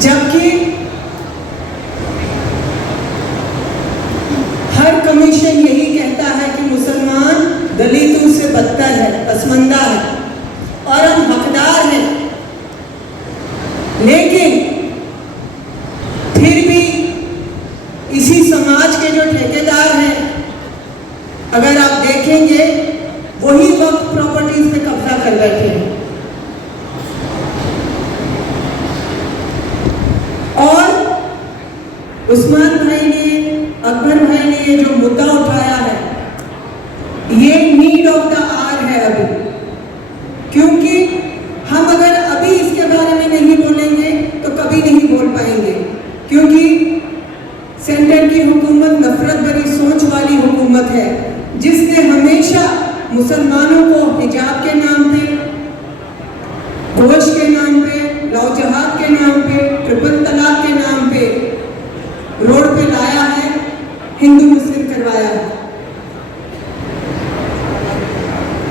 जबकि हर कमीशन यही कहता है कि मुसलमान दलितों से बदतर है, पसमंदा है और हम हकदार हैं। लेकिन फिर भी इसी समाज के जो ठेकेदार हैं, अगर आप देखेंगे वही वक्त प्रॉपर्टीज पे कब्जा कर बैठे हैं। और उस्मान भाई ने, अकबर भाई ने ये जो मुद्दा उठाया है, ये नीड ऑफ द आवर है अभी, क्योंकि हम अगर अभी इसके बारे में नहीं बोलेंगे तो कभी नहीं बोल पाएंगे, क्योंकि सेंटर की हुकूमत नफरत भरी सोच वाली हुकूमत है, जिसने हमेशा मुसलमानों को हिजाब के नाम पे, गोश्त के नाम पे, लव जहाद के नाम पे, ट्रिपल तलाक के नाम पे रोड पे लाया है, हिंदू मुस्लिम करवाया है।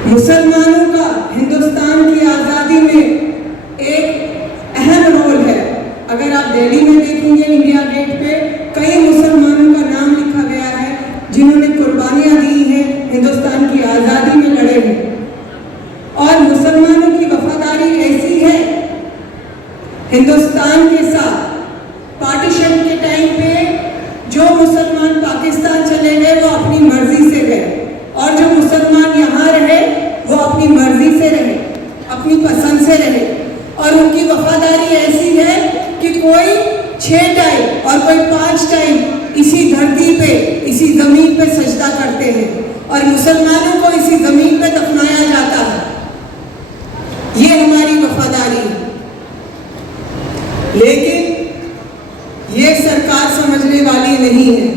मुसलमानों का हिंदुस्तान की आज़ादी में एक अहम रोल है। अगर आप दिल्ली में देखेंगे इंडिया गेट पे कई मुसलमानों का नाम लिखा गया है जिन्होंने कुर्बानियां दी हैं, हिंदुस्तान की आज़ादी में लड़े हैं। और मुसलमानों की वफादारी ऐसी है, हिंदुस्तान के साथ पार्टीशन के टाइम पे जो मुसलमान पाकिस्तान चले गए वो अपनी मर्जी से गए, और जो मुसलमान यहाँ रहे वो अपनी मर्जी से रहे, अपनी पसंद से रहे। और उनकी वफादारी ऐसी है कि कोई 6 टाइम और कोई 5 टाइम इसी धरती पे, इसी जमीन पे सजदा करते हैं, और मुसलमानों को इसी जमीन पे दफनाया जाता है। ये हमारी वफादारी है। लेकिन ये सरकार समझने वाली नहीं है।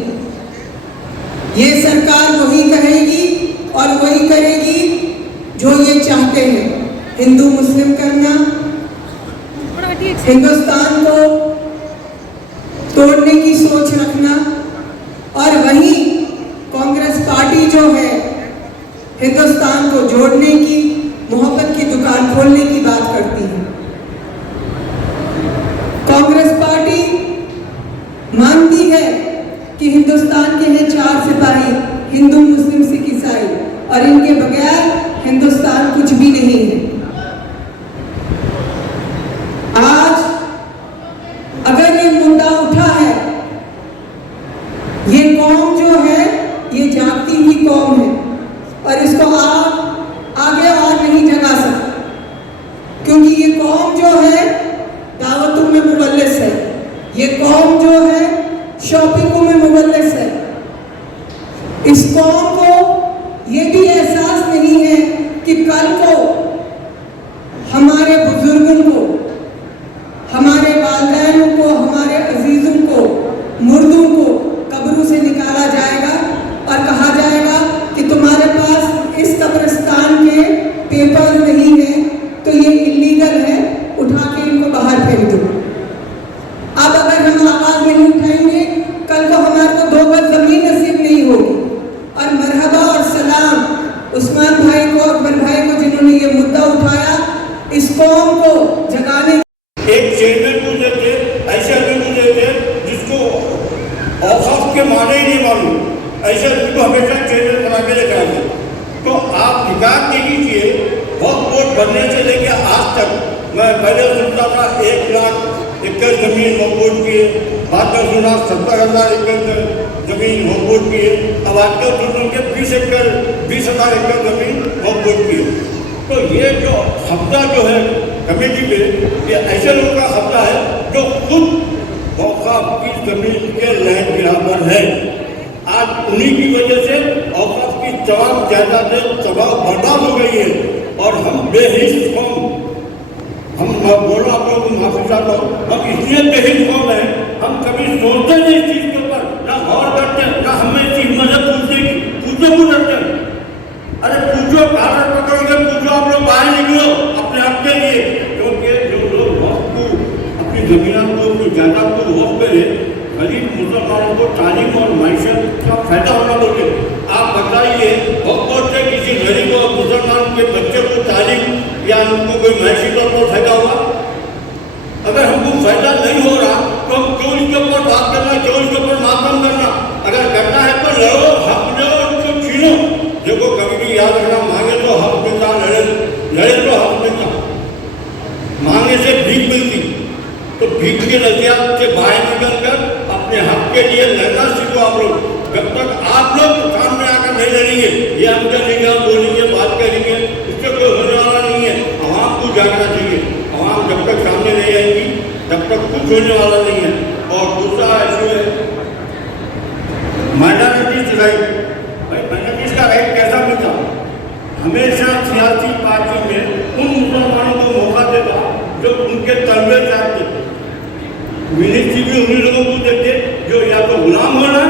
ये सरकार वही कहेगी और वही करेगी जो ये चाहते हैं, हिंदू मुस्लिम करना, हिंदुस्तान को तोड़ने की सोच रखना। और वही कांग्रेस पार्टी जो है हिंदुस्तान को जोड़ने की, मोहब्बत की दुकान खोलने की बात करती है। कांग्रेस पार्टी मानती है कि हिंदुस्तान के हैं 4 सिपाही, हिंदू मुस्लिम सिख ईसाई, और इनके बगैर हिंदुस्तान कुछ भी नहीं है। आज अगर ये मुद्दा उठा है, ये कौम जो है ये जागती हुई कौम है, और इसको आप आगे और नहीं जगा सकते, क्योंकि ये कौम जो है दावतों में मुबल्लिस है, ये कौम जो है शॉपिंगों में मुबल्लिस है। इस कौम को ये भी एहसास नहीं है कि कल को हमारे बुजुर्गों को, हमारे वालिदैन को, हमारे अजीजों को, मुर्दों को कब्रों से निकाला जाएगा और कहा जाएगा कि तुम्हारे पास इस कब्रिस्तान के पेपर नहीं है तो ये इल्लीगल है, उठा के इनको बाहर फेंक दो। अब अगर हम आवाज नहीं उठाएंगे, कल को हमारे को 2 गज जमीन नसीब नहीं होगी। और मरहबा और सलाम उस्मान भाई को, अकबर भाई को, जिन्होंने ये मुद्दा उठाया, इस कौम को जगाने। एक चेयरमैन को देते, ऐसे आदमी को देते जिसको औकाफ के माने ही नहीं मालूम, ऐसे आदमी को हमेशा चेयरमैन बना के लेकर आते। तो आप निकाल दे कीजिए, वक्त वोट बनने से लेकर आज तक मैं पहले सुनता था 1 लाख एकड़ जमीन वोट किए, बाद में सुना 70,000 एकड़ जमीन वोट किए, अब आजकल सुन के 20,000 एकड़ जमीन वोट किए। तो ये जो कब्जा जो है कमेटी में, ये ऐसे लोगों का कब्जा है जो खुद औकाफ की जमीन के लैंड बराबर है। आज उन्हीं की वजह से औकाफ की तमाम जायदादें तबाह बर्बाद हो गई है, और हम बेहिस कौम, हम बोलो आप लोग माफी चाहता हूँ, हम इसलिए बेहिस कौम है, हम कभी सोचते नहीं इस चीज के ऊपर, ना गौर करते, ना हमें इस चीज मदद पूछने की, पूछो क्यों करते हैं? अरे पूछो, कागज पकड़ोगे, पूछो, आप लोग बाहर निकलो अपने आप के लिए, क्योंकि जो लोग वक्त को, अपनी जमीन को, अपनी जायदाद को वक्त करे, गरीब मुसलमानों को तालीम और माइशत का फायदा होना बोले। आप बताइए, वक्त से किसी गरीब और मुसलमान के बच्चे को तालीम या उनको कोई मैशी तौर पर फायदा हुआ? अगर हमको फायदा नहीं हो रहा तो हम क्यों इसके ऊपर बात करना, क्यों इसके ऊपर मातम करना? अगर करना है तो लड़ो, हक लो, उसको छीनो। देखो कभी भी याद रखना, मांगे तो हक मिलता, लड़े तो हक मिलता। मांगे से भीख मिलती, तो भीख के नजरिया से बाहर निकलकर अपने हक के लिए लड़ना सीखो आप लोग। जब तक आप लोग सामने आकर नहीं लड़ेंगे, ये हम चलेंगे, हम बोलेंगे, बात करेंगे, इससे कोई होने वाला नहीं है। आवाम को जागना चाहिए। आवाम जब तक सामने नहीं आएंगी तब तक कुछ होने वाला नहीं है। और दूसरा इशू है माइनॉरिटीज राइट। भाई माइनॉरिटीज का राइट कैसा मिलता? हमेशा सियासी पार्टी में उन मुसलमानों को मौका देता जो उनके तलबे चाहते। मिनिस्ट्री भी उन्हीं लोगों को देते जो या तो गुलाम होना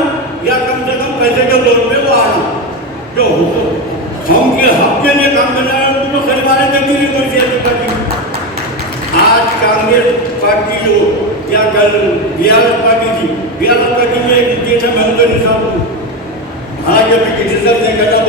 या कम से कम पैसे के तौर पे वो आना। जो हम के हक के लिए काम करना है उनको तो सरकारें देती नहीं कोई सियासी पार्टी। आज कांग्रेस पार्टी हो या कल बीआरएस पार्टी थी, बीआरएस पार्टी में एक मुझे महमूद निसाब हालांकि अभी क्रिटिसिज्म नहीं करता,